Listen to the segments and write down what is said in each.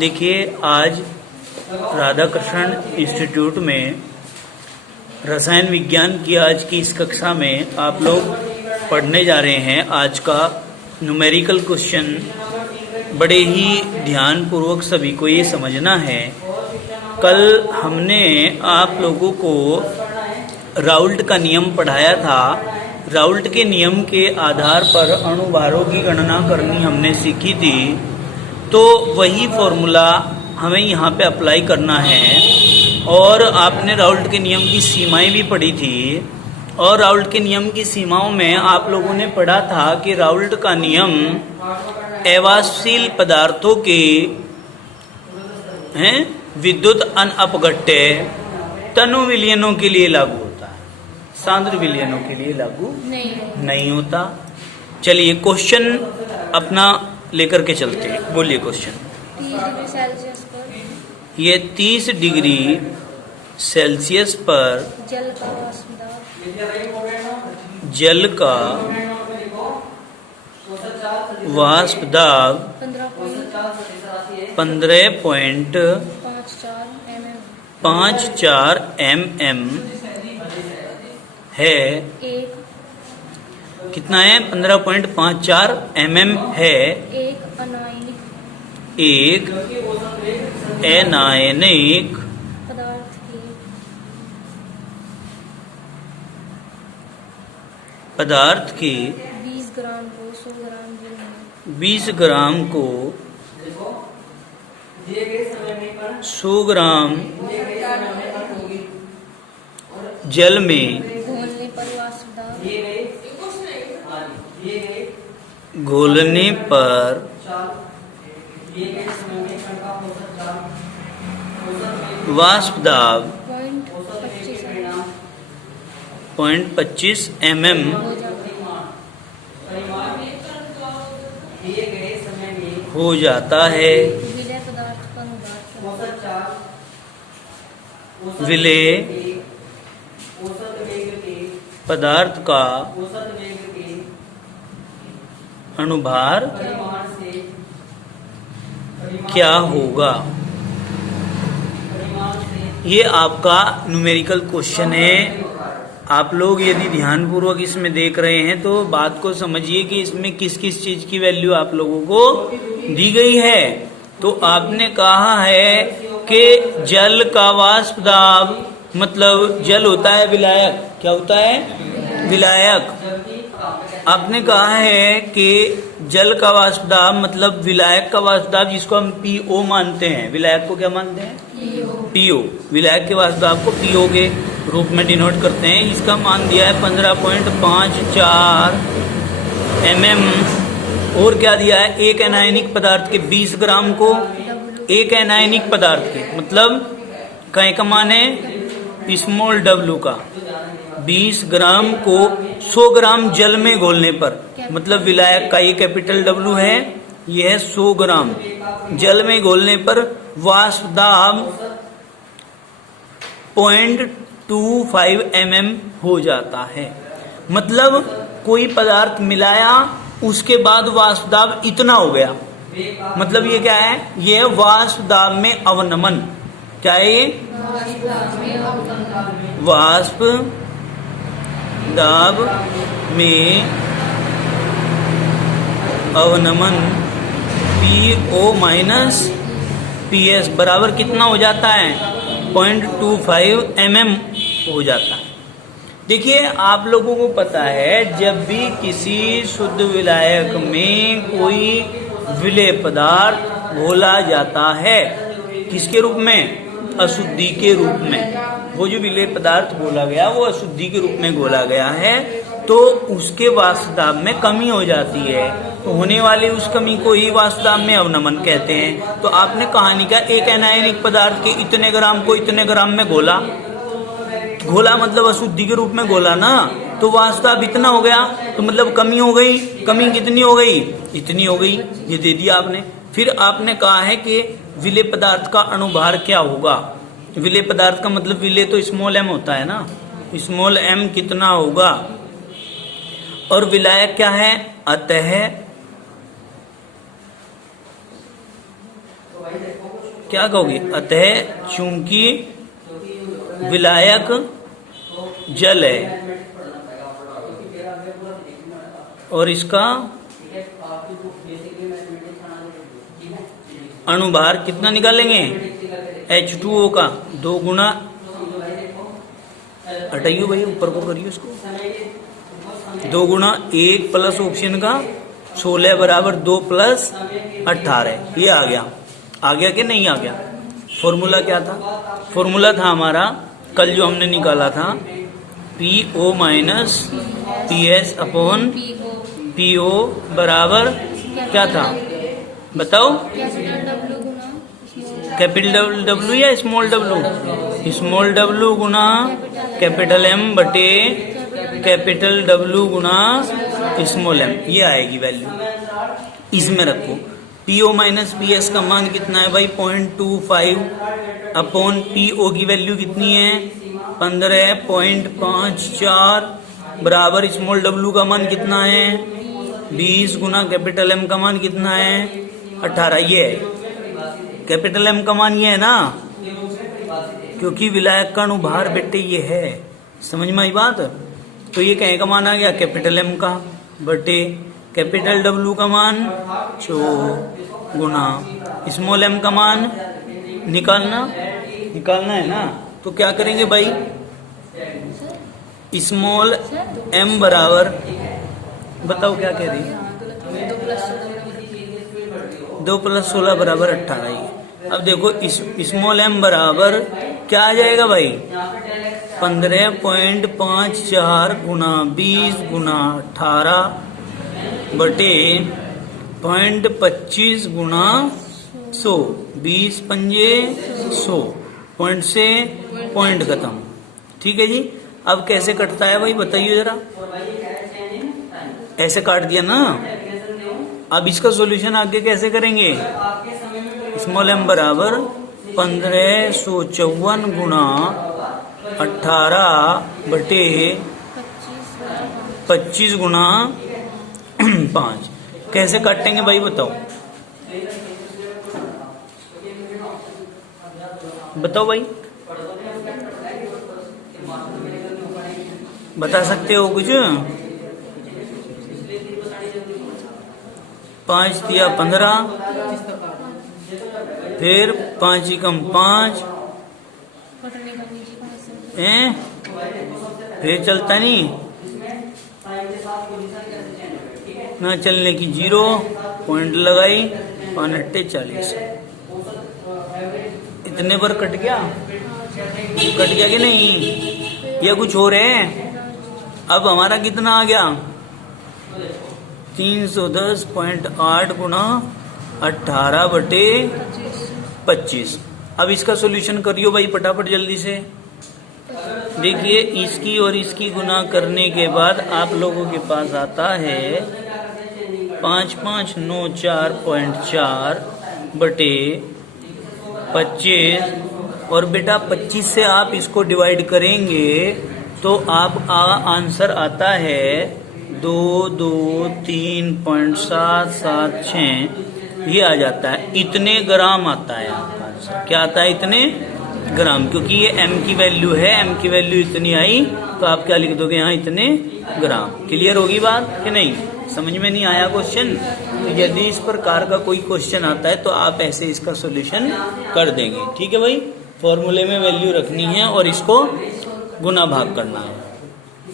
देखिए, आज राधाकृष्ण इंस्टीट्यूट में रसायन विज्ञान की आज की इस कक्षा में आप लोग पढ़ने जा रहे हैं। आज का न्यूमेरिकल क्वेश्चन बड़े ही ध्यानपूर्वक सभी को ये समझना है। कल हमने आप लोगों को राउल्ट का नियम पढ़ाया था। राउल्ट के नियम के आधार पर अणुभारों की गणना करनी हमने सीखी थी, तो वही फॉर्मूला हमें यहाँ पे अप्लाई करना है। और आपने राउल्ट के नियम की सीमाएं भी पढ़ी थी, और राउल्ट के नियम की सीमाओं में आप लोगों ने पढ़ा था कि राउल्ट का नियम अवाष्पशील पदार्थों के विद्युत अनअपघट्य तनु विलयनों के लिए लागू होता है, सांद्र विलयनों के लिए लागू नहीं होता। चलिए क्वेश्चन अपना लेकर के चलते हैं। बोलिए क्वेश्चन। 30 डिग्री सेल्सियस पर जल का वाष्प दाब 15.54 mm है। कितना है? 15.54 mm है। एक एनायनिक पदार्थ के 20 ग्राम को 100 ग्राम जल में घोलने पर वाष्प दाब 0.25 mm हो जाता है। विलेय पदार्थ का अणुभार क्या होगा? ये आपका न्यूमेरिकल क्वेश्चन है। आप लोग यदि ध्यानपूर्वक इसमें देख रहे हैं तो बात को समझिए कि इसमें किस किस चीज की वैल्यू आप लोगों को दी गई है। तो आपने कहा है कि जल का वाष्प दाब, मतलब जल होता है विलायक। क्या होता है? विलायक। आपने कहा है कि जल का वाष्प दाब मतलब विलायक का वाष्प दाब, जिसको हम पीओ मानते हैं। विलायक को क्या मानते हैं? पीओ। विलायक के वाष्प दाब को पीओ के रूप में डिनोट करते हैं। इसका मान दिया है 15.54 mm। और क्या दिया है? एक एनायनिक पदार्थ के 20 ग्राम को, एक एनायनिक पदार्थ के मतलब कहीं का मान है स्मॉल w का, 20 ग्राम को 100 ग्राम जल में घोलने पर, मतलब विलायक का ये कैपिटल डब्ल्यू है, यह 100 ग्राम जल में घोलने पर वाष्प दाब 0.25 mm हो जाता है। मतलब कोई पदार्थ मिलाया, उसके बाद वाष्प दाब इतना हो गया, मतलब ये क्या है, ये वाष्प दाब में अवनमन। क्या है ये? वाष्प दाब में अवनमन PO माइनस PS बराबर कितना हो जाता है? 0.25 mm हो जाता है। देखिए, आप लोगों को पता है, जब भी किसी शुद्ध विलायक में कोई विलेय पदार्थ घोला जाता है, किसके रूप में? अशुद्धि के रूप में। वो जो विलेय पदार्थ घोला गया वो अशुद्धि के रूप में घोला गया है, तो उसके वाष्प दाब में कमी हो जाती है, तो होने वाली उस कमी को ही वाष्प दाब में अवनमन कहते हैं। तो आपने कहानी का एक एनायनिक पदार्थ के इतने ग्राम को इतने ग्राम में घोला मतलब अशुद्धि के रूप में घोला ना, तो वाष्प दाब इतना हो गया, तो मतलब कमी हो गई। कमी कितनी हो गई? इतनी हो गई, ये दे दिया आपने। फिर आपने कहा है कि विलेय पदार्थ का अणुभार क्या होगा। विलेय पदार्थ का मतलब विलेय तो स्मॉल m होता है ना, स्मॉल m कितना होगा। और विलायक क्या है? अतः क्या कहोगे? अतः चूंकि विलायक जल है और इसका अणुभार कितना निकालेंगे? H2O का 2 गुना, हटाइयो भाई, ऊपर को करियो इसको, 2 गुना 1 प्लस ऑक्सीजन का 16 बराबर 2 प्लस 18। ये आ गया कि नहीं आ गया? फॉर्मूला क्या था? फॉर्मूला था हमारा कल जो हमने निकाला था, PO minus PS upon PO बराबर क्या था बताओ? कैपिटल W या स्मॉल W? स्मॉल W गुना कैपिटल M बटे कैपिटल W गुना स्मॉल m, ये आएगी वैल्यू। इसमें रखो PO माइनस PS का मान कितना है भाई? 0.25 अपॉन PO की वैल्यू कितनी है? 15.54 बराबर स्मॉल W का मान कितना है? 20 गुना कैपिटल M का मान कितना है? 18। ये है कैपिटल M का मान, ये है ना, क्योंकि विलायक का अणुभार बेटे ये है। समझ में आई बात? तो ये कहीं का मान आ गया? कैपिटल M का बटे कैपिटल W का मान 4 गुना स्मॉल m का मान निकालना है ना। तो क्या करेंगे भाई? स्मॉल m बराबर, बताओ क्या कह रही है? 2 प्लस 16 बराबर 18। अब देखो स्मॉल m बराबर क्या आ जाएगा भाई? 15.54 गुना 20 गुना 18 बटे 0.25 गुना 100, 20 पंजे 100, पॉइंट से पॉइंट खत्म। ठीक है जी। अब कैसे कटता है भाई बताइए जरा? ऐसे काट दिया ना। अब इसका सॉल्यूशन आगे कैसे करेंगे? स्मॉल m बराबर 1554 गुना 18 बटे 25 गुना 5। कैसे काटेंगे भाई बताओ? बताओ भाई, बता सकते हो कुछ? 5 दिया 15, फिर 5 ही कम 5, फिर चलता नहीं ना, चलने की 0 पॉइंट लगाई, 5 40। इतने पर कट गया कि नहीं? या कुछ हो रहे हैं? अब हमारा कितना आ गया? 310.8 गुना 18 बटे 25। अब इसका सॉल्यूशन करियो भाई फटाफट जल्दी से। देखिए इसकी और इसकी गुना करने के बाद आप लोगों के पास आता है 5594.4 बटे 25, और बेटा 25 से आप इसको डिवाइड करेंगे तो आपका आंसर आता है 223.776, ये आ जाता है, इतने ग्राम आता है आपका आंसर। क्या आता है? इतने ग्राम, क्योंकि ये m की वैल्यू है, m की वैल्यू इतनी आई तो आप क्या लिख दोगे यहाँ? इतने ग्राम। क्लियर होगी बात कि नहीं? समझ में नहीं आया क्वेश्चन? तो यदि इस प्रकार का कोई क्वेश्चन आता है तो आप ऐसे इसका सॉल्यूशन कर देंगे। ठीक है भाई, फॉर्मूले में वैल्यू रखनी है और इसको गुना भाग करना है।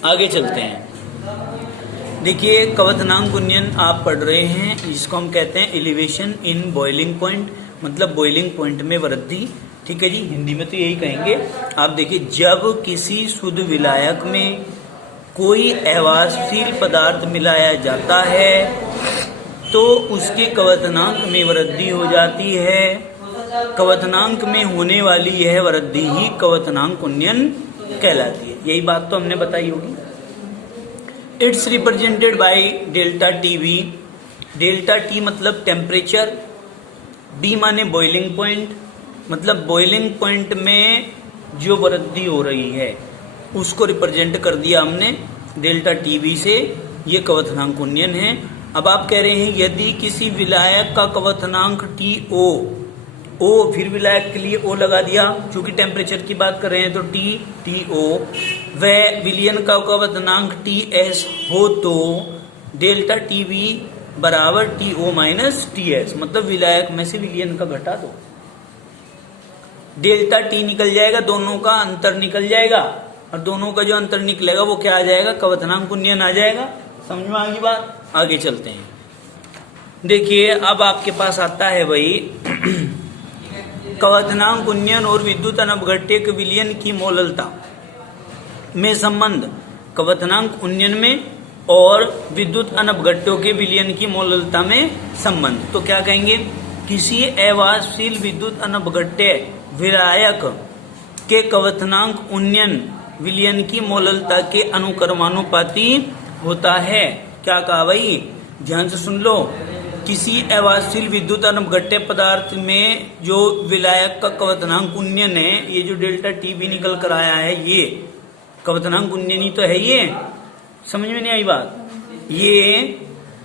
आगे चलते हैं। देखिए कवथनांक गुणन आप पढ़ रहे हैं, जिसको हम कहते हैं एलिवेशन इन बॉइलिंग पॉइंट, मतलब बॉइलिंग पॉइंट में वृद्धि। ठीक है जी, हिंदी में तो यही कहेंगे। आप देखिए, जब किसी शुद्ध विलायक में कोई अवाष्पशील पदार्थ मिलाया जाता है तो उसके कवथनांक में वृद्धि हो जाती है। कवथनांक में होने वाली यह वृद्धि ही कवथनांक गुणन कहलाती है। यही बात तो हमने बताई होगी। It's represented by delta TV. Delta T मतलब टेम्परेचर, डी माने बॉइलिंग पॉइंट, मतलब बॉइलिंग पॉइंट में जो वृद्धि हो रही है उसको रिप्रेजेंट कर दिया हमने डेल्टा टीवी से। ये कवथनांक गुणन है। अब आप कह रहे हैं यदि किसी विलायक का कवथनांक टीओ, ओ फिर विलायक के लिए ओ लगा दिया, चूंकि टेम्परेचर की बात कर रहे हैं तो टीओ, वह विलयन का कवथनांक टीएस हो तो डेल्टा टीवी बराबर टीओ माइनस टीएस, मतलब विलायक में से विलयन का घटा दो, डेल्टा टी निकल जाएगा, दोनों का अंतर निकल जाएगा, और दोनों का जो अंतर निकलेगा वो क्या आ जाएगा? कवथनांक गुणन आ जाएगा। समझ में आ गई बात? आगे चलते हैं। देखिए अब आपके पास आता है भाई कवथनांक गुणन और विद्युत अपघट्य के विलयन की मोललता में संबंध। कवथनांक गुणन में और विद्युत अपघट्यों के विलयन की मोललता में संबंध। तो क्या कहेंगे? किसी अवाष्पशील विद्युत अपघट्य विलायक के कवथनांक गुणन विलयन की मोललता के अनुक्रमानुपाती होता है। क्या कहा भाई? ध्यान से सुन लो। किसी अवाष्पशील विद्युत अपघट्य पदार्थ में जो विलायक का कवथनांक गुणन है, ये जो डेल्टा टी भी निकल कर आया है, ये कवथनांक गुणन ही तो है। ये समझ में नहीं आई बात? ये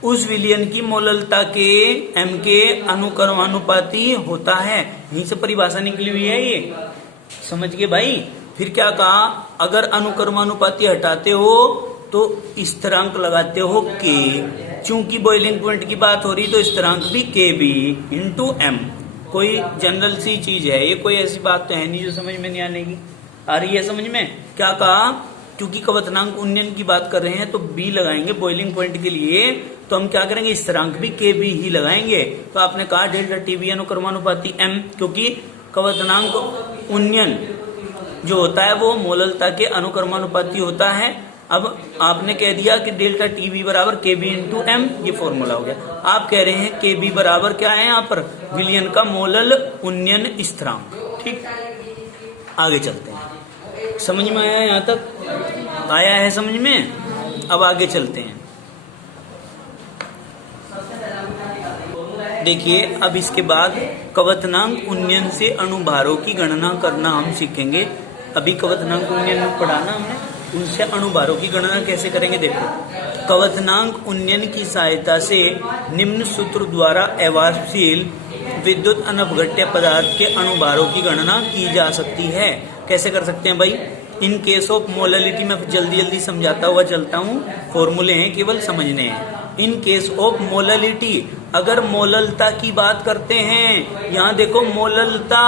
उस विलयन की मोललता के m के अनुक्रमानुपाती होता है। यहीं से परिभाषा निकली हुई है, ये समझ गए भाई? फिर क्या कहा? अगर अनुक्रमानुपाती हटाते हो तो स्थिरांक लगाते हो k, चूंकि बॉइलिंग पॉइंट की बात हो रही तो स्थिरांक भी k भी इंटू m। कोई जनरल सी चीज है ये, कोई ऐसी बात तो है नहीं जो समझ में नहीं आने की। आ रही है समझ में? क्या कहा? क्योंकि कवथनांक गुणन की बात कर रहे हैं तो b लगाएंगे बॉइलिंग पॉइंट के लिए, तो हम क्या करेंगे? स्थिरांक भी k भी ही लगाएंगे। तो आपने कहा डेल्टा टी भी अनुक्रमानुपाती m, क्योंकि कवथनांक गुणन जो होता है वो मोललता के अनुक्रमानुपाती होता है। अब आपने कह दिया कि डेल्टा टी बी बराबर के बी इंटू एम, ये फॉर्मूला हो गया। आप कह रहे हैं के बी बराबर क्या है यहाँ पर? विलयन का मोलल गुणन स्थिरांक। ठीक, आगे चलते हैं। समझ में आया? यहाँ तक आया है समझ में? अब आगे चलते हैं। देखिए अब इसके बाद कवथनांक गुणन से अणुभारों की गणना करना हम सीखेंगे। अभी कवथनांक गुणन पढ़ाना हमने, उनसे अणुभारों की गणना कैसे करेंगे देखो। कवथनांक गुणन की सहायता से निम्न सूत्र द्वारा अवाष्पशील विद्युत अपघट्य पदार्थ के अणुभारों की गणना की जा सकती है। कैसे कर सकते हैं भाई? इन केस ऑफ मोललिटी में जल्दी जल्दी समझाता हुआ चलता हूँ, फॉर्मूले हैं केवल समझने हैं। इन केस ऑफ मोललिटी, अगर मोललता की बात करते हैं, यहाँ देखो मोललता,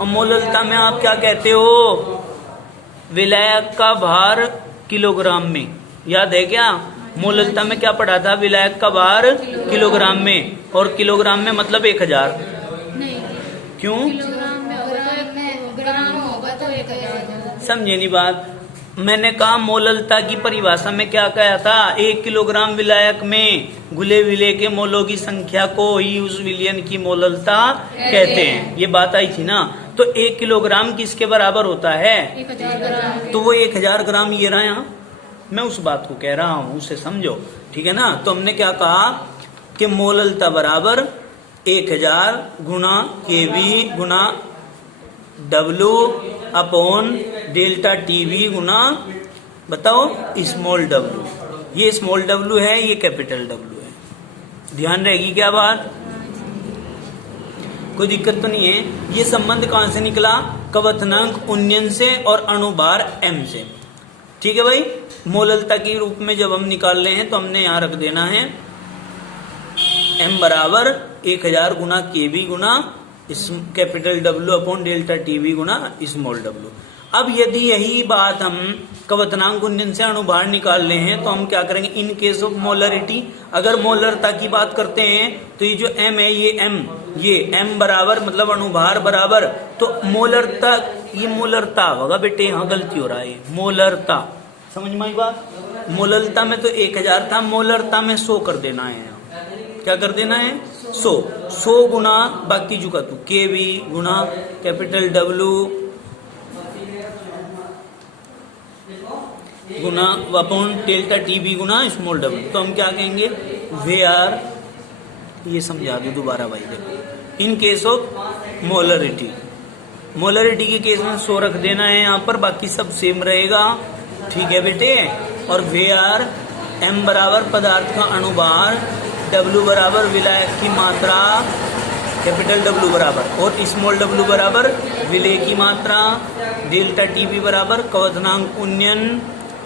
और मोललता में आप क्या कहते हो? विलायक का भार किलोग्राम में। याद है क्या? मोललता में क्या पढ़ा था? विलायक का भार किलोग्राम में, और किलोग्राम में मतलब 1000। क्यों? समझे नहीं बात? मैंने कहा मोललता की परिभाषा में क्या कहा था? 1 किलोग्राम विलायक में घुले विले के मोलों की संख्या को ही उस विलयन की मोललता कहते हैं। ये बात आई थी ना। तो तो 1 किलोग्राम किसके बराबर होता है? 1000 ग्राम। तो वो 1000 ग्राम ये रहा यहाँ। मैं उस बात को कह रहा हूं, उसे समझो, ठीक है ना। तो हमने क्या कहा कि मोललता बराबर 1000 गुना केवी गुना डब्लू अपॉन डेल्टा टीवी गुना, बताओ, स्मॉल डब्लू। ये स्मॉल डब्लू है, ये कैपिटल डब्लू है। ध्यान रहेगी क्या बात? कोई दिक्कत तो नहीं है। ये संबंध कहां से निकला? कवथनांक उन्नयन से और अणुभार m से। ठीक है भाई। मोललता के रूप में जब हम निकाल रहे हैं तो हमने यहां रख देना है m बराबर 1000 गुना केवी गुना capital W upon delta TV गुना स्मॉल डब्ल्यू। अब यदि यही बात हम कवथनांक उन्नयन से अणुभार निकाल रहे हैं तो हम क्या करेंगे? इन केस ऑफ मोलरिटी, अगर मोलरता की बात करते हैं तो ये जो m है, ये m बराबर मतलब अणुभार बराबर, तो मोलरता, ये मोलरता होगा बेटे, यहाँ गलती हो रहा है। मोलरता, समझ में आई बात? मोललता में तो 1000 था, मोलरता में 100 कर देना है। क्या कर देना है? 100 गुना बाकी जो का तू केवी गुना कैपिटल डब्ल्यू गुना अपॉन डेल्टा टीवी गुना स्मॉल डब्ल्यू। तो हम क्या कहेंगे? वे आर, ये समझा दो दोबारा भाई, देखो, in case of molarity, molarity के केस में 100 रख देना है यहाँ पर, बाकी सब सेम रहेगा। ठीक है बेटे। और वे आर, m बराबर पदार्थ का अणुभार, w बराबर विलायक की मात्रा, कैपिटल W बराबर, और स्मॉल w बराबर विलेय की मात्रा, डेल्टा टीवी बराबर कवथनांक उन्नयन,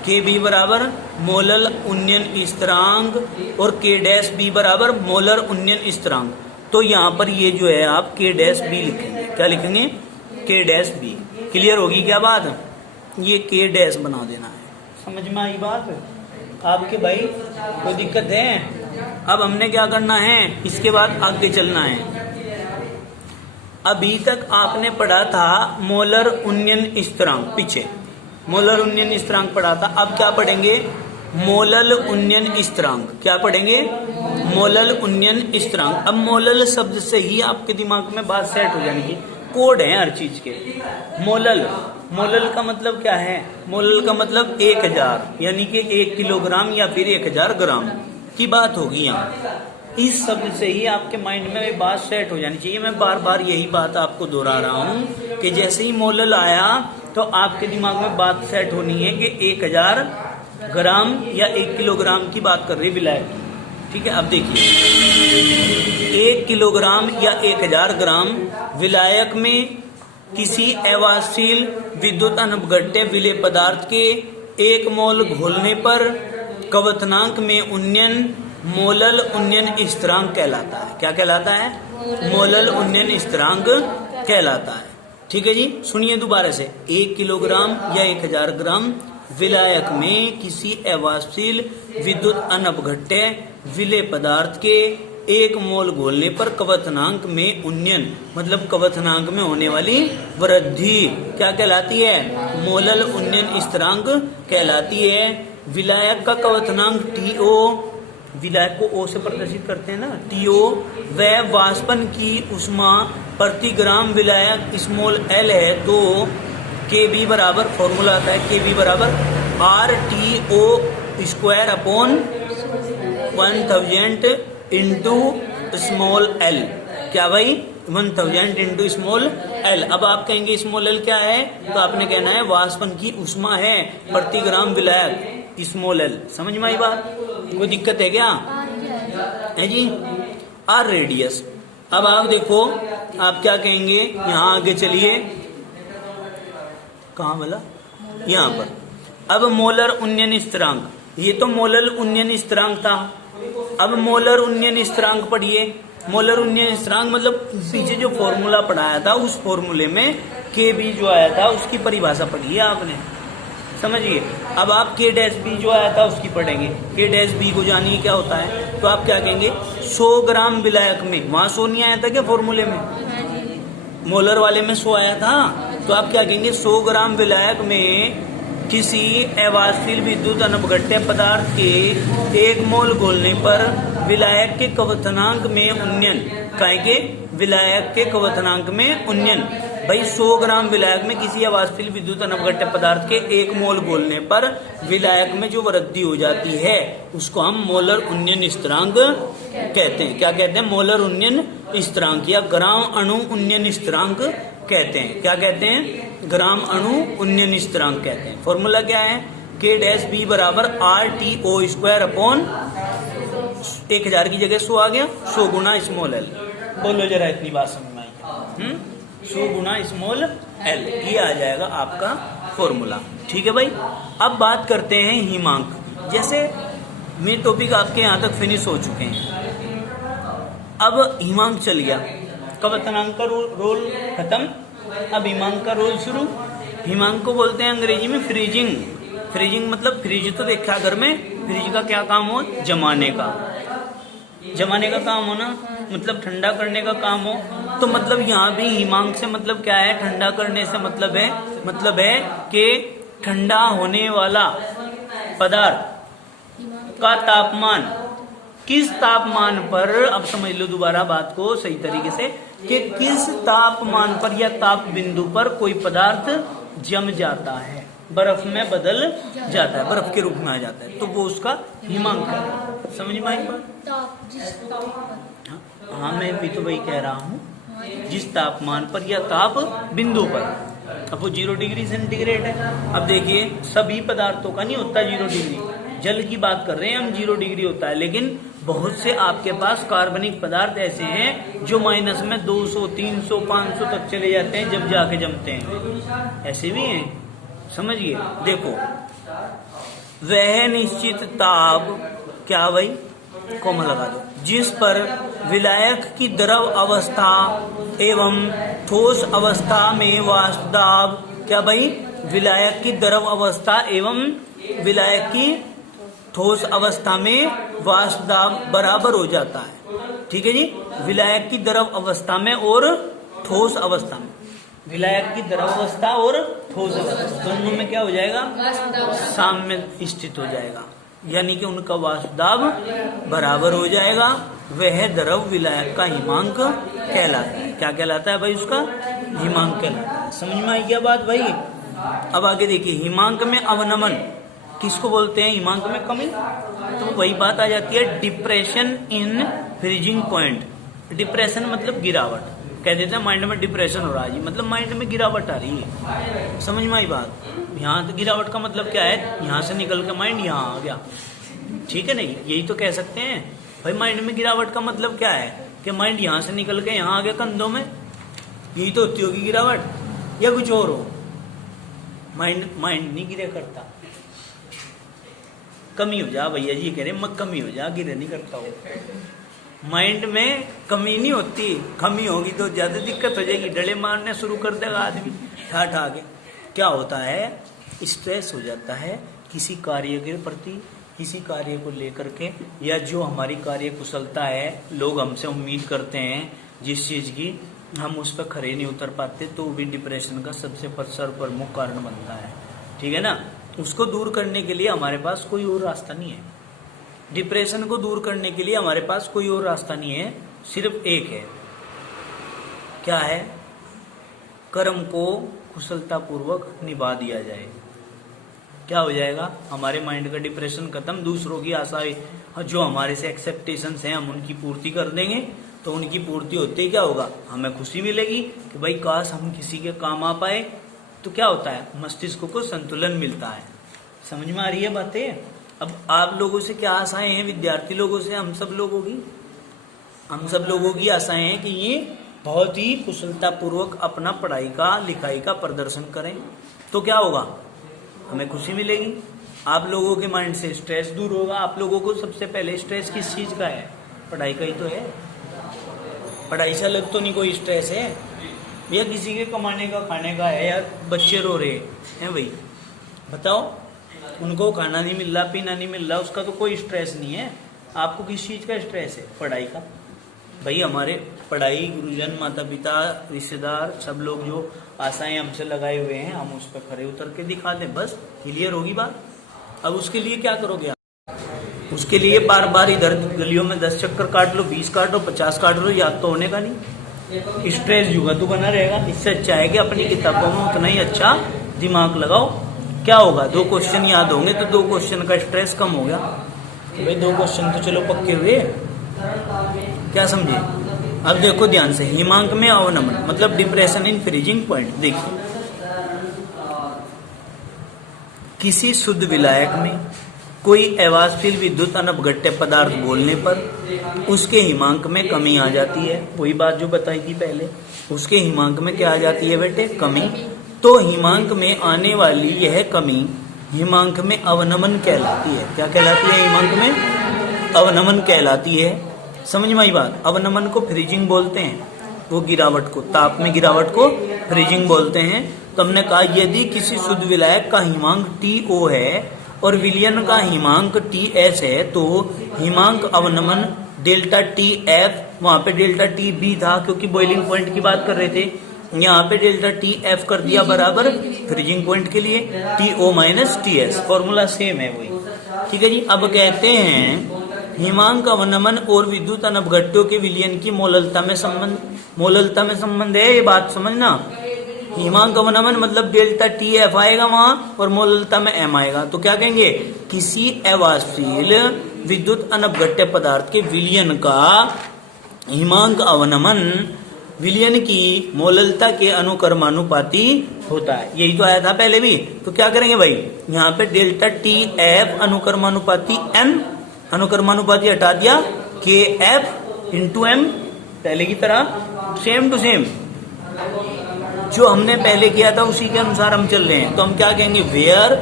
kb बराबर मोलल उन्नयन स्थिरांक, और k डैश b बराबर मोलर उन्नयन स्थिरांक। तो यहाँ पर ये जो है आप k डैश b लिखेंगे। क्या लिखेंगे? k dash b। क्लियर होगी क्या बात? ये k डैश बना देना है। समझ में आई बात आपके भाई? कोई दिक्कत है? अब हमने क्या करना है, इसके बाद आगे चलना है। अभी तक आपने पढ़ा था मोलर उन्नयन स्थिरांक, पीछे मोलर उन्नयन स्थिरांक पढ़ा था। अब क्या पढ़ेंगे? मोलल उन्नयन स्थिरांक। क्या पढ़ेंगे? मोलल उन्नयन स्थिरांक। अब मोलल शब्द से ही आपके दिमाग में बात सेट हो जाएगी। कोड है हर चीज के। मोलल, मोलल का मतलब क्या है? मोलल का मतलब 1000, यानी कि 1 किलोग्राम या फिर 1000 ग्राम की बात होगी यहाँ। इस शब्द से ही आपके माइंड में बात सेट हो जानी चाहिए। मैं बार बार यही बात आपको दोहरा रहा हूँ कि जैसे ही मोलल आया तो आपके दिमाग में बात सेट होनी है कि 1000 ग्राम या 1 किलोग्राम की बात कर रही विलायक। ठीक है। अब देखिए, 1 किलोग्राम या 1000 ग्राम विलायक में किसी अवाष्यशील विद्युत अनपघट्य विलेय पदार्थ के 1 मोल घोलने पर कवथनांक में उन्नयन मोलल उन्नयन स्थिरांक कहलाता है। क्या कहलाता है? मोलल उन्नयन स्थिरांक कहलाता है। ठीक है जी। सुनिए दोबारा से, 1 किलोग्राम या 1000 ग्राम विलायक में किसी अवाष्यशील विद्युत अनपघट्य विलेय पदार्थ के 1 मोल घोलने पर कवथनांक में उन्नयन मतलब कवथनांक में होने वाली वृद्धि क्या कहलाती है? मोलल उन्नयन स्थिरांक कहलाती है। विलायक का कवथनांक TO, विलायक को O से प्रदर्शित करते हैं ना, TO, वह वाष्पन की उष्मा प्रति ग्राम विलायक स्मॉल l है। तो kb बराबर फॉर्मूला आता है, kb बराबर RTO square upon 1000 into small l। क्या भाई? 1000 इंटू स्मॉल l। अब आप कहेंगे स्मॉल l क्या है? तो आपने कहना है वाष्पन की उष्मा है प्रति ग्राम विलायक स्मॉल l। समझ में आई बात? कोई दिक्कत है क्या? है जी। Are radius. अब आप देखो, आप क्या कहेंगे? यहाँ आगे चलिए, कहाँ बोला? यहाँ पर। अब मोलर उन्नयन स्थिरांक, ये तो मोलल उन्नयन स्थिरांक था। अब मोलर उन्नयन स्थिरांक पढ़िए। मोलर उन्नयन स्थिरांक मतलब पीछे जो फॉर्मूला पढ़ाया था उस फॉर्मूले में kb जो आया था उसकी परिभाषा पढ़ी है आपने, समझिए। अब आप k डैश b जो आया था उसकी पढ़ेंगे। k डैश b को जानिए क्या होता है। तो आप क्या कहेंगे? 100 ग्राम विलायक में, वहां 100 नहीं आया था क्या फॉर्मूले में? मोलर वाले में 100 आया था। तो आप क्या कहेंगे? 100 ग्राम विलायक में किसी अवाष्यशील विद्युत अनपघट्य पदार्थ के 1 मोल घोलने पर विलायक के कवथनांक में उन्नयन, काहे के? विलायक के कवथनांक में उन्नयन भाई 100 ग्राम विलायक में किसी अवाष्पशील विद्युत अनवघट्य पदार्थ के 1 मोल घोलने पर विलायक में जो वृद्धि हो जाती है उसको हम मोलर उन्नयन स्थिरांक कहते हैं। क्या कहते हैं? मोलर उन्नयन स्थिरांक या ग्राम अणु उन्नयन स्थिरांक कहते हैं। क्या कहते हैं? ग्राम अणु उन्नयन स्थिरांक कहते हैं। फॉर्मूला क्या है? K-B बराबर RTO² अपॉन 1000 की जगह 100 आ गया, 100 गुना स्मॉल एल। बोलो जरा इतनी बात समझ में आई? 100 गुना स्मॉल एल, ये आ जाएगा आपका फॉर्मूला। ठीक है भाई। अब बात करते हैं हिमांक। जैसे मेरे टॉपिक आपके यहाँ तक फिनिश हो चुके हैं, अब हिमांक चल गया, कवतनांक का रोल खत्म, अब हिमांक का रोल शुरू। हिमांक को बोलते हैं अंग्रेजी में फ्रीजिंग। फ्रीजिंग मतलब फ्रिज तो देखा घर में, फ्रिज का क्या काम हो? जमाने का। जमाने का काम हो ना, मतलब ठंडा करने का काम हो। तो मतलब यहाँ भी हिमांक से मतलब क्या है? ठंडा करने से मतलब है कि ठंडा होने वाला पदार्थ का तापमान किस तापमान पर, अब समझ लो दोबारा बात को सही तरीके से, कि किस तापमान पर या ताप बिंदु पर कोई पदार्थ जम जाता है, बर्फ में बदल जाता है, बर्फ के रूप में आ जाता है, तो वो उसका हिमांक है। समझ में आई बात? हाँ, मैं भी तो वही कह रहा हूँ, जिस तापमान पर या ताप बिंदु पर। अब वो 0 डिग्री सेंटीग्रेड है। अब देखिए सभी पदार्थों का नहीं होता 0 डिग्री, जल की बात कर रहे हैं हम, 0 डिग्री होता है, लेकिन बहुत से आपके पास कार्बनिक पदार्थ ऐसे हैं जो माइनस में 200, 300, 500 तक चले जाते हैं जब जाके जमते हैं। ऐसे भी हैं, समझिए। देखो, वह निश्चित ताप, क्या भाई? कॉमा लगा दो, जिस पर विलायक की द्रव अवस्था एवं ठोस अवस्था में वाष्प दाब, क्या भाई? विलायक की द्रव अवस्था एवं विलायक की ठोस अवस्था में वाष्प दाब बराबर हो जाता है। ठीक है जी। विलायक की द्रव अवस्था में और ठोस अवस्था में, विलायक की द्रव अवस्था और ठोस अवस्था दोनों में क्या हो जाएगा? साम्य स्थित हो जाएगा, यानी कि उनका वाष्प दाब बराबर हो जाएगा। वह द्रव विलायक का हिमांक कहलाता है। क्या कहलाता है भाई? उसका हिमांक कहलाता है। समझ में आई क्या बात भाई? अब आगे देखिए, हिमांक में अवनमन किसको बोलते हैं? हिमांक में कमी। तो वही बात आ जाती है, depression in freezing point. Depression मतलब गिरावट, कह देते हैं माइंड में डिप्रेशन हो रहा है जी, मतलब माइंड में गिरावट आ रही है। समझ में आई बात? यहाँ तो गिरावट का मतलब क्या है? यहाँ से निकल के माइंड यहाँ आ गया। ठीक है नहीं? यही तो कह सकते हैं भाई, माइंड में गिरावट का मतलब क्या है? कि माइंड यहाँ से निकल के यहाँ आ गया कंधों में, यही तो होती होगी गिरावट, या कुछ और हो? माइंड नहीं गिरे करता, कमी हो जा भैया जी कह रहे, मत कमी हो जा, गिरे नहीं करता हो। माइंड में कमी नहीं होती, कमी होगी तो ज्यादा दिक्कत हो जाएगी, डले मारने शुरू कर देगा आदमी ठाठ आगे। क्या होता है? स्ट्रेस हो जाता है किसी कार्य के प्रति, किसी कार्य को लेकर के, या जो हमारी कार्य कुशलता है, लोग हमसे उम्मीद करते हैं जिस चीज की, हम उस पर खरे नहीं उतर पाते, तो भी डिप्रेशन का सबसे प्रमुख कारण बनता है। ठीक है ना? उसको दूर करने के लिए हमारे पास कोई और रास्ता नहीं है। डिप्रेशन को दूर करने के लिए हमारे पास कोई और रास्ता नहीं है, सिर्फ एक है। क्या है? कर्म को कुशलतापूर्वक निभा दिया जाए। क्या हो जाएगा? हमारे माइंड का डिप्रेशन खत्म, दूसरों की आशाएं जो हमारे से एक्सेप्टेशंस हैं हम उनकी पूर्ति कर देंगे, तो उनकी पूर्ति होते ही क्या होगा? हमें खुशी मिलेगी कि भाई काश हम किसी के काम आ पाए। तो क्या होता है? मस्तिष्क को संतुलन मिलता है। समझ में आ रही है बातें? अब आप लोगों से क्या आशाएं हैं? विद्यार्थी लोगों से, हम सब लोगों की आशाएं हैं कि ये बहुत ही कुशलतापूर्वक अपना पढ़ाई का, लिखाई का प्रदर्शन करें। तो क्या होगा? हमें खुशी मिलेगी। आप लोगों के माइंड से स्ट्रेस दूर होगा। आप लोगों को सबसे पहले स्ट्रेस किस चीज का है? पढ़ाई का ही तो है। पढ़ाई से अलग तो नहीं कोई स्ट्रेस है भैया, किसी के कमाने का, खाने का है। यार बच्चे रो रहे हैं भाई, बताओ, उनको खाना नहीं मिल रहा, पीना नहीं मिल रहा, उसका तो कोई स्ट्रेस नहीं है। आपको किस चीज का स्ट्रेस है? पढ़ाई का। भाई हमारे पढ़ाई, गुरुजन, माता पिता, रिश्तेदार, सब लोग जो आशाएं हमसे लगाए हुए हैं, हम उस पर खरे उतर के दिखा दें, बस क्लियर होगी बात। अब उसके लिए क्या करोगे आप? उसके लिए बार बार इधर गलियों में 10 चक्कर काट लो, 20 काट लो, 50 काट लो, याद तो होने का नहीं। स्ट्रेस जुगातू बना रहेगा। इससे अच्छा है कि अपनी किताबों में उतना ही अच्छा दिमाग लगाओ। क्या होगा, 2 क्वेश्चन याद होंगे तो 2 क्वेश्चन का स्ट्रेस कम हो गया। तो भाई 2 क्वेश्चन तो चलो पक्के हुए, क्या समझे। अब देखो ध्यान से, हिमांक में अवनमन मतलब डिप्रेशन इन फ्रीजिंग पॉइंट। देखिए, किसी शुद्ध विलायक में कोई अवाष्पशील विद्युत अनपघट्य पदार्थ बोलने पर उसके हिमांक में कमी आ जाती है। वही बात जो बताई थी पहले, उसके हिमांक में क्या आ जाती है बेटे, कमी। तो हिमांक में आने वाली यह कमी हिमांक में अवनमन कहलाती है। क्या कहलाती है, हिमांक में अवनमन कहलाती है। समझ में आई बात। अवनमन को फ्रीजिंग बोलते हैं, वो गिरावट को, ताप में गिरावट को फ्रीजिंग बोलते हैं। तो हमने कहा यदि किसी शुद्ध विलायक का हिमांक TO है और विलयन का हिमांक TS है तो हिमांक अवनमन डेल्टा TF, वहां पे डेल्टा TB था क्योंकि बॉइलिंग पॉइंट की बात कर रहे थे, यहाँ पे डेल्टा TF कर दिया बराबर फ्रीजिंग पॉइंट के लिए TO minus TS, formula same है वही। ठीक है जी। अब कहते हैं हिमांक अवनमन और विद्युत अनपघट्यों के विलयन की मोललता में संबंध है। ये बात समझना, हिमांक अवनमन मतलब डेल्टा TF आएगा वहां और मोललता में M आएगा। तो क्या कहेंगे, किसी अवाष्पशील विद्युत अनपघट्य पदार्थ के विलयन का हिमांक अवनमन विलयन की मोललता के अनुक्रमानुपाती होता है। यही तो आया था पहले भी। तो क्या करेंगे भाई, यहाँ पे डेल्टा TF अनुक्रमानुपाती M, अनुक्रमानुपाती हटा दिया KF इंटू M, पहले की तरह सेम टू सेम जो हमने पहले किया था उसी के अनुसार हम चल रहे हैं। तो हम क्या कहेंगे, वेयर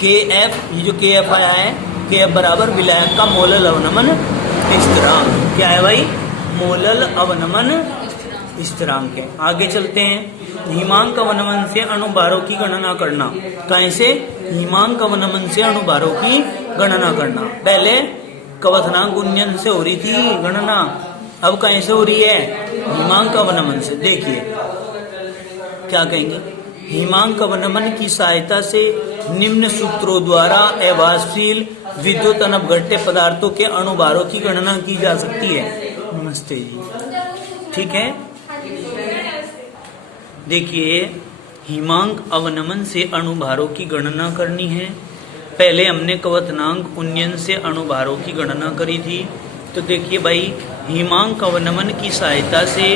KF, ये जो KF आया है, KF बराबर विलायक का मोलल अवनमन स्थिरांक। क्या है भाई, मोलल अवनमन स्थिरांक है। आगे चलते हैं, हिमांक अवनमन से अणुभारों की गणना करना। कैसे, हिमांक अवनमन से अणुभारों की गणना करना। पहले कवथनांक गुणन से हो रही थी गणना, अब कैसे हो रही है, हिमांक अवनमन से। देखिए क्या कहेंगे, हिमांक अवनमन की सहायता से निम्न सूत्रों द्वारा अवाष्पशील विद्युत अनपघट्य पदार्थों के अणुभारों की गणना की जा सकती है। नमस्ते जी, ठीक है। देखिए, हिमांक अवनमन से अणुभारों की गणना करनी है। पहले हमने कवथनांक उन्नयन से अणुभारों की गणना करी थी। तो देखिए भाई, हिमांक अवनमन की सहायता से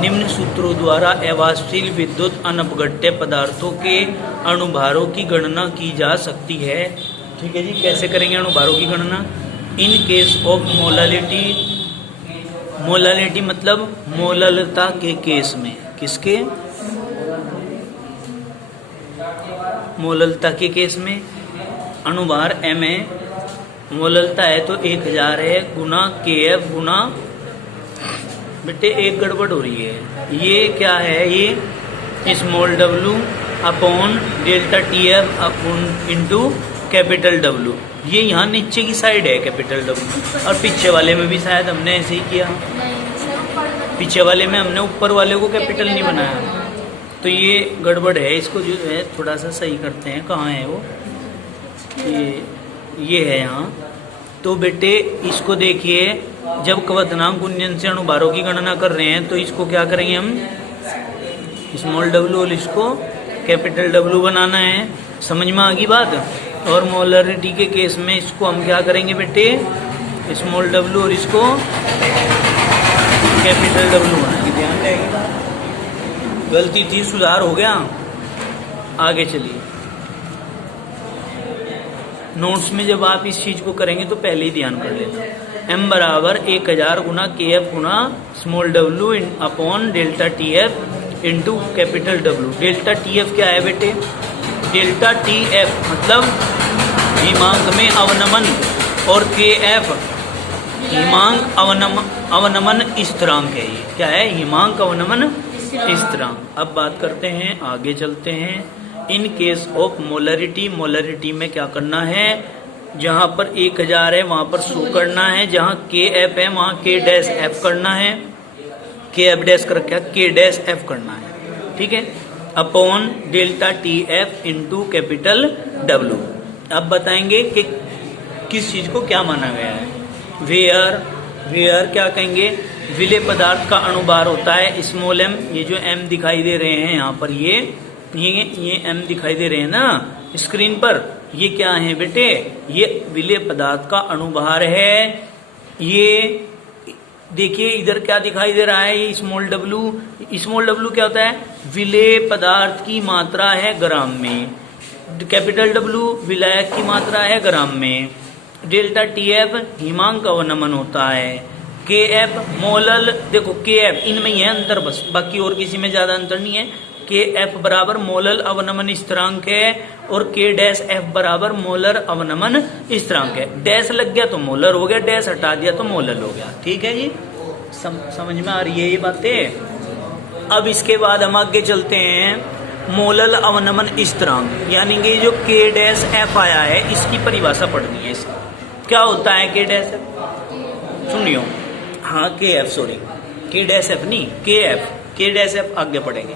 निम्न सूत्रों द्वारा अवाष्पशील विद्युत अनपघट्य पदार्थों के अणुभारों की गणना की जा सकती है। ठीक है जी। कैसे करेंगे अणुभारों की गणना, in case of molality, molality मतलब मोललता के केस में। किसके, मोललता के केस में अणुभार M है, मोललता है तो 1000 है, गुना KF गुना, बेटे एक गड़बड़ हो रही है, ये क्या है, ये small w upon delta TF upon into capital W। ये यहाँ नीचे की साइड है कैपिटल W, और पीछे वाले में भी शायद हमने ऐसे ही किया। पीछे वाले में हमने ऊपर वाले को कैपिटल नहीं बनाया, तो ये गड़बड़ है। इसको जो है थोड़ा सा सही करते हैं। कहाँ है वो, ये है यहाँ। तो बेटे इसको देखिए, जब कवथनांक उन्नयन से अणुभारों की गणना कर रहे हैं तो इसको क्या करेंगे हम, स्मॉल w और इसको कैपिटल W बनाना है। समझ में आ गई बात। और मोलरिटी के केस में इसको हम क्या करेंगे बेटे, स्मॉल w और इसको कैपिटल W बनाएंगे। ध्यान रहेगा, गलती थी, सुधार हो गया। आगे चलिए, नोट्स में जब आप इस चीज को करेंगे तो पहले ही ध्यान कर लेना। M बराबर 1000 गुना KF गुना small w upon delta TF into capital W। Delta TF क्या है बेटे, डेल्टा TF मतलब हिमांक में अवनमन, और KF हिमांक अवनमन स्थिरांक है। ये क्या है, हिमांक अवनमन स्थिरांक। अब बात करते हैं, आगे चलते हैं। In case of molarity, molarity में क्या करना है, जहां पर 1000 है वहां पर 100 करना है, जहां KF है वहां K-F करना है, KF डैश कर रखा है, K-F करना है। ठीक है, upon delta TF into capital W। अब बताएंगे कि किस चीज को क्या माना गया है। वेयर क्या कहेंगे, विलेय पदार्थ का अणुभार होता है स्मॉल m। ये जो m दिखाई दे रहे हैं यहाँ पर ये m दिखाई दे रहे हैं ना स्क्रीन पर, ये क्या है बेटे, ये विलेय पदार्थ का अणुभार है। ये देखिए इधर क्या दिखाई दे रहा है, ये स्मॉल w क्या होता है, विलेय पदार्थ की मात्रा है ग्राम में। कैपिटल W विलायक की मात्रा है ग्राम में। डेल्टा TF हिमांक अवनमन होता है। KF मोलल, देखो KF इनमें ही है अंतर बस, बाकी और किसी में ज्यादा अंतर नहीं है। KF बराबर मोलल अवनमन स्थिरांक है और K-F बराबर मोलर अवनमन स्थिरांक है। डैश लग गया तो मोलर हो गया, डैश हटा दिया तो मोलल हो गया। ठीक है जी, समझ में आ रही है ये बातें। अब इसके बाद हम आगे चलते हैं, मोलल अवनमन स्थिरांक यानी कि जो K-F आया है इसकी परिभाषा पढ़नी है। इसका क्या होता है K-F, सुनियो, हाँ KF सॉरी K-F नहीं K-F आगे पढ़ेंगे।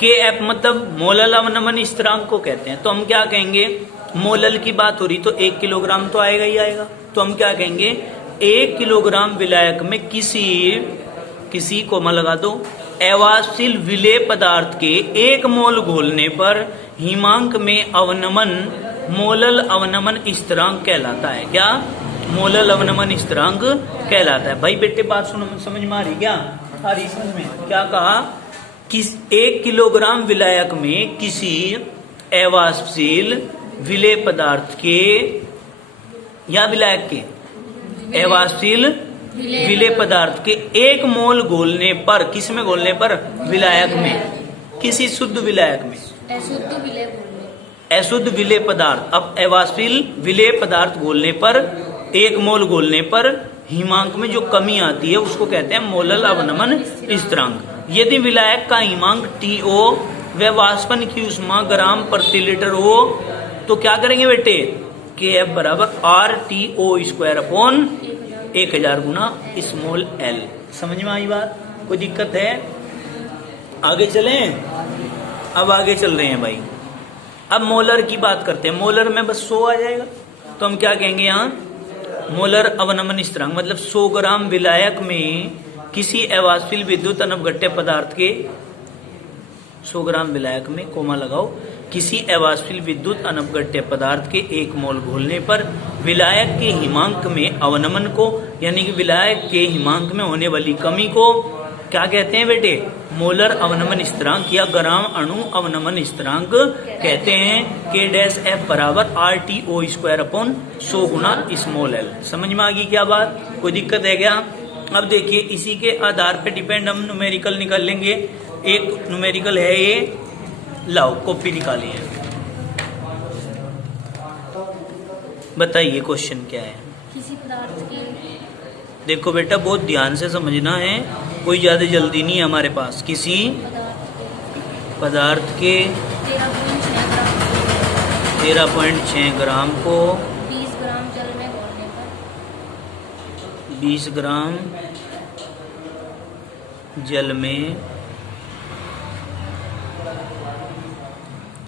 KF मतलब मोलल अवनमन स्थिरांक को कहते हैं। तो हम क्या कहेंगे, मोलल की बात हो रही तो 1 किलोग्राम तो आएगा ही आएगा। तो हम क्या कहेंगे, 1 किलोग्राम विलायक में किसी कोमा लगा दो अवाष्पशील विलेय पदार्थ के 1 मोल घोलने पर हिमांक में अवनमन मोलल अवनमन स्थिरांक कहलाता है। क्या, मोलल अवनमन स्थिरांक कहलाता है। भाई बेटे बात सुनो, समझ में आ रही क्या, आ रही समझ में, क्या कहा, किस 1 किलोग्राम विलायक में किसी अवाष्पशील विलेय पदार्थ के या विलायक के अवाष्पशील विलेय पदार्थ के 1 मोल घोलने पर, किस में घोलने पर, विलायक में, किसी शुद्ध विलायक में, अशुद्ध विलेय पदार्थ। अब अवाष्पशील विलेय पदार्थ घोलने पर 1 मोल घोलने पर हिमांक में जो कमी आती है उसको कहते हैं मोलल अवनमन स्थिरांक। यदि विलायक का हिमांक TO व वाष्पन की ऊष्मा ग्राम प्रति लीटर हो तो क्या करेंगे बेटे, KF बराबर RTO² अपॉन 1000 गुना स्मॉल l। समझ में आई बात, कोई दिक्कत है, आगे चलें। अब आगे चल रहे हैं भाई, अब मोलर की बात करते हैं। मोलर में बस 100 आ जाएगा तो हम क्या कहेंगे यहाँ, मोलर अवनमन स्थिरांक मतलब 100 ग्राम विलायक में किसी अवाष्पशील विद्युत अनवघट्य पदार्थ के 100 ग्राम विलायक में कोमा लगाओ, किसी अवाष्पशील विद्युत अनवघट्य पदार्थ के 1 मोल घोलने पर विलायक के हिमांक में अवनमन को, यानी कि विलायक के हिमांक में होने वाली कमी को क्या कहते हैं बेटे, मोलर अवनमन स्थिरांक या ग्राम अणु अवनमन स्थिरांक कहते हैं। K-F बराबर RTO² अपॉन 100 गुना स्मॉल l। समझ में आ गई क्या बात, कोई दिक्कत है क्या। अब देखिए इसी के आधार पे डिपेंड हम न्यूमेरिकल निकाल लेंगे। एक न्यूमेरिकल है ये, लाओ कॉपी निकालिए, बताइए क्वेश्चन क्या है। किसी पदार्थ के, देखो बेटा बहुत ध्यान से समझना है, कोई ज्यादा जल्दी नहीं है हमारे पास। किसी पदार्थ के 13.6 ग्राम को 20 ग्राम जल में घोलने पर, 20 ग्राम जल में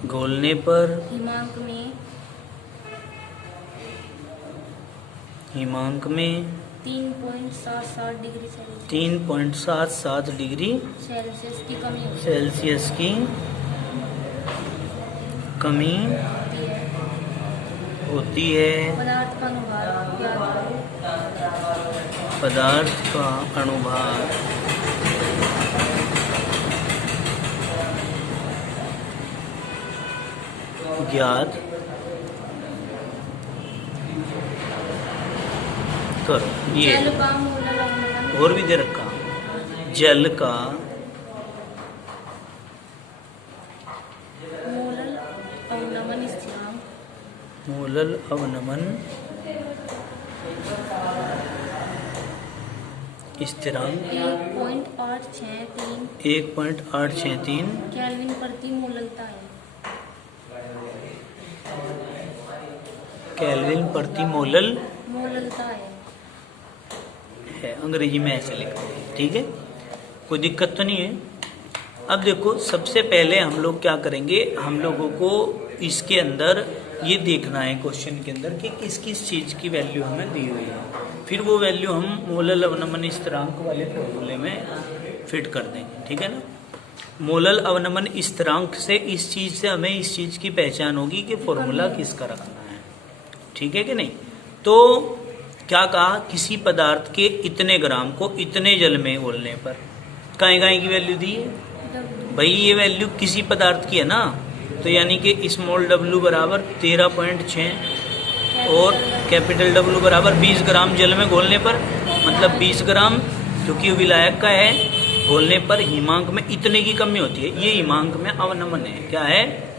घोलने पर हिमांक में 3.77 डिग्री 3.77 डिग्री सेल्सियस की कमी सेल्सियस की कमी होती है। पदार्थ का अनुभार ज्ञात करो। पदार्थ का अणुभार ज्ञात करो। ये जल का मोलल अवनमन, और भी दे रखा, जल का मोलल अवनमन स्थिरांक, मोलल अवनमन स्थिरांक 1.863 केल्विन प्रति मोललता है। केल्विन प्रति मोललता है, अंग्रेजी में ऐसे लिखा है, ठीक है, कोई दिक्कत तो नहीं है। अब देखो सबसे पहले हम लोग क्या करेंगे, हम लोगों को इसके अंदर ये देखना है क्वेश्चन के अंदर कि किस किस चीज की वैल्यू हमें दी हुई है। फिर वो वैल्यू हम मोलल अवनमन स्थिरांक वाले फॉर्मूले में फिट कर देंगे, ठीक है ना। मोलल अवनमन स्थिरांक से इस चीज से हमें इस चीज की पहचान होगी कि फॉर्मूला किसका रखना है, ठीक है कि नहीं। तो क्या कहा, किसी पदार्थ के इतने ग्राम को इतने जल में घोलने पर काहे की वैल्यू दी है भाई, ये वैल्यू किसी पदार्थ की है ना, तो यानी कि स्मॉल w बराबर 13.6 और कैपिटल W बराबर 20 ग्राम जल में घोलने पर, मतलब 20 ग्राम क्योंकि विलायक का है, घोलने पर हिमांक में इतने की कमी होती है। ये हिमांक में अवनमन है, क्या है,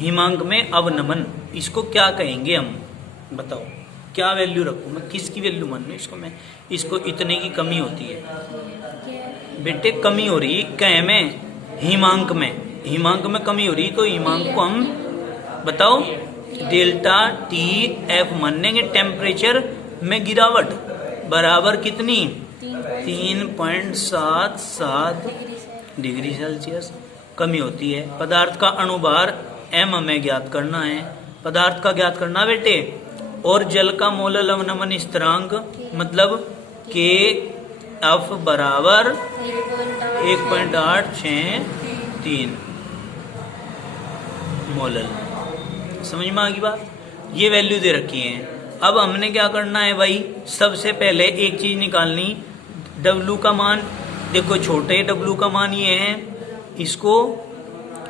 हिमांक में अवनमन। इसको क्या कहेंगे हम, बताओ क्या वैल्यू रखूं मैं, किसकी वैल्यू मान लूं इसको मैं, इसको इतने की कमी होती है बेटे, कमी हो रही कहे में, हिमांक में कमी हो रही, तो हिमांक को हम बताओ डेल्टा टी एफ मान लेंगे, टेम्परेचर में गिरावट बराबर कितनी 3.77 डिग्री सेल्सियस कमी होती है। पदार्थ का अणुभार m हमें ज्ञात करना है, पदार्थ का ज्ञात करना बेटे, और जल का मोलल अवनमन स्थिरांक मतलब के एफ बराबर 1.863 मोलल। समझ में आ गई बात, ये वैल्यू दे रखी है। अब हमने क्या करना है भाई, सबसे पहले एक चीज निकालनी, W का मान देखो, छोटे W का मान ये है, इसको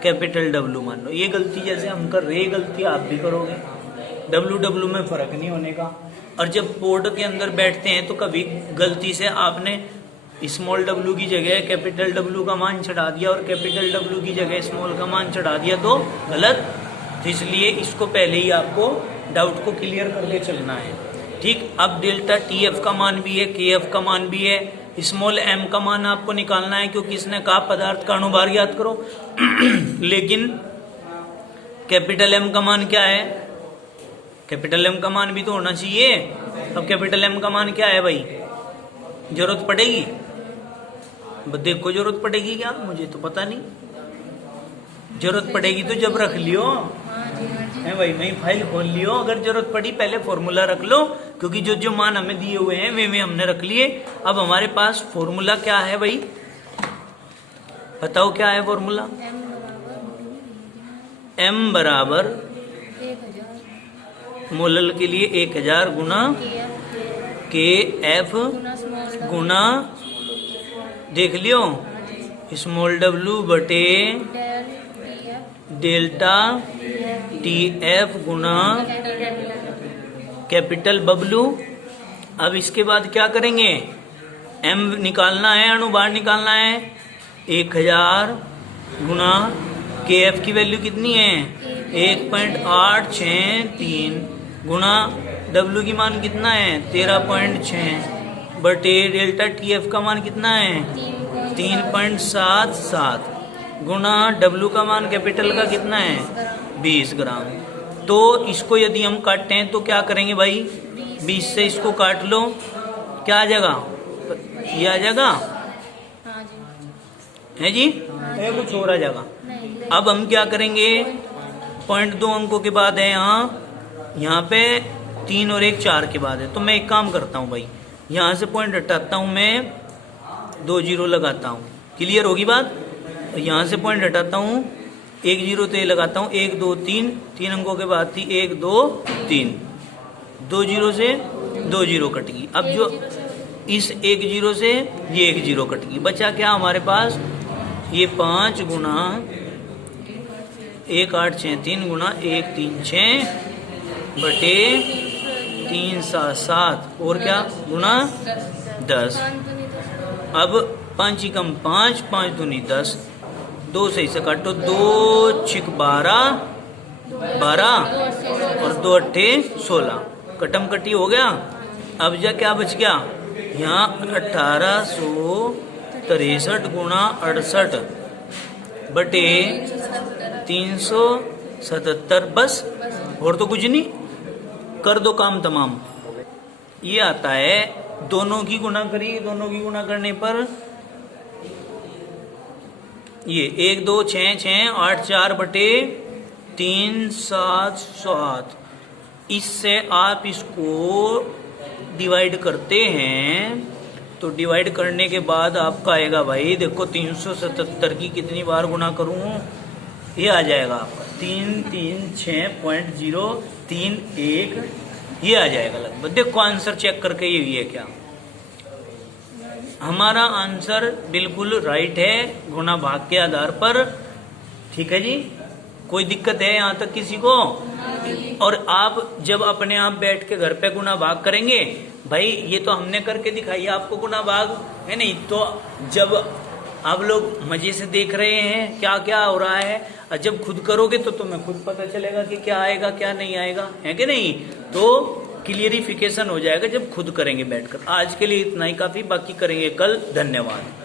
कैपिटल W मान लो। ये गलती जैसे हम कर रहे, गलती आप भी करोगे, W में फर्क नहीं होने का। और जब बोर्ड के अंदर बैठते हैं तो कभी गलती से आपने स्मॉल w की जगह कैपिटल W का मान चढ़ा दिया और कैपिटल W की जगह स्मॉल का मान चढ़ा दिया तो गलत। तो इसलिए इसको पहले ही आपको डाउट को क्लियर करके चलना है, ठीक। अब डेल्टा TF का मान भी है, KF का मान भी है, स्मॉल m का मान आपको निकालना है क्योंकि इसने कहा पदार्थ का अणुभार याद करो लेकिन कैपिटल M का मान क्या है, कैपिटल M का मान भी तो होना चाहिए। अब कैपिटल M का मान क्या है भाई, जरूरत पड़ेगी, देखो जरूरत पड़ेगी क्या, मुझे तो पता नहीं, जरूरत पड़ेगी तो जब रख लियो है भाई, मैं फाइल खोल लियो, अगर जरूरत पड़ी पहले फॉर्मूला रख लो, क्योंकि जो जो मान हमें दिए हुए हैं वे हमने रख लिए। अब हमारे पास फॉर्मूला क्या है भाई, बताओ क्या है फॉर्मूला, m बराबर मोलल के लिए 1000 गुना KF गुना देख लियो स्मॉल w बटे डेल्टा TF गुना कैपिटल W। अब इसके बाद क्या करेंगे, m निकालना है, अणुभार निकालना है, 1000 गुना KF की वैल्यू कितनी है 1.863 गुना W की मान कितना है 13.6 बटे डेल्टा TF का मान कितना है 3.77 गुना W का मान कैपिटल का कितना है 20 ग्राम। तो इसको यदि हम काटते हैं तो क्या करेंगे भाई, 20 से इसको काट लो, क्या आ जाएगा, ये आ जाएगा है जी, है कुछ और आ जाएगा। अब हम क्या करेंगे, 0.2 अंकों के बाद है यहाँ पे 3 और 1 4 के बाद है, तो मैं एक काम करता हूँ भाई, यहाँ से पॉइंट हटाता हूँ मैं, 2 जीरो लगाता हूँ, क्लियर होगी बात। यहाँ से पॉइंट हटाता हूँ, 1 जीरो तो ये लगाता हूँ, 1 2 3 3 अंकों के बाद थी 1 2 3, 2 जीरो से 2 जीरो कट गई। अब जो इस 1 जीरो से ये 1 जीरो कट गई, बचा क्या हमारे पास, ये 5 गुना 1 8 6 3 गुना 1 3 6 बटे 3 7 7 और क्या गुना 10। अब 5 कम 5 5 दूनी 10, 2 से इसे काटो, 2 6 12 12 और 2 अट्ठे 16, कटम कटी हो गया। अब जा क्या बच गया, यहाँ 1863 गुना 68 बटे 377, बस और तो कुछ नहीं, कर दो काम तमाम। ये आता है, दोनों की गुना करी, दोनों की गुना करने पर ये 1 2 6 6 8 4 बटे 3 7 7, इससे आप इसको डिवाइड करते हैं तो डिवाइड करने के बाद आपका आएगा भाई, देखो 377 की कितनी बार गुना करूं, ये आ जाएगा आपका 336.031, ये आ जाएगा लगभग। देखो आंसर चेक करके ये है क्या, हमारा आंसर बिल्कुल राइट है गुना भाग के आधार पर। ठीक है जी, कोई दिक्कत है यहाँ तक किसी को? और आप जब अपने आप बैठ के घर पे गुना भाग करेंगे, भाई ये तो हमने करके दिखाई आपको गुना भाग, है नहीं, तो जब आप लोग मजे से देख रहे हैं क्या क्या हो रहा है, और जब खुद करोगे तो तुम्हें खुद पता चलेगा कि क्या आएगा क्या नहीं आएगा, है कि नहीं? तो क्लियरिफिकेशन हो जाएगा जब खुद करेंगे बैठकर। आज के लिए इतना ही काफी, बाकी करेंगे कल। धन्यवाद।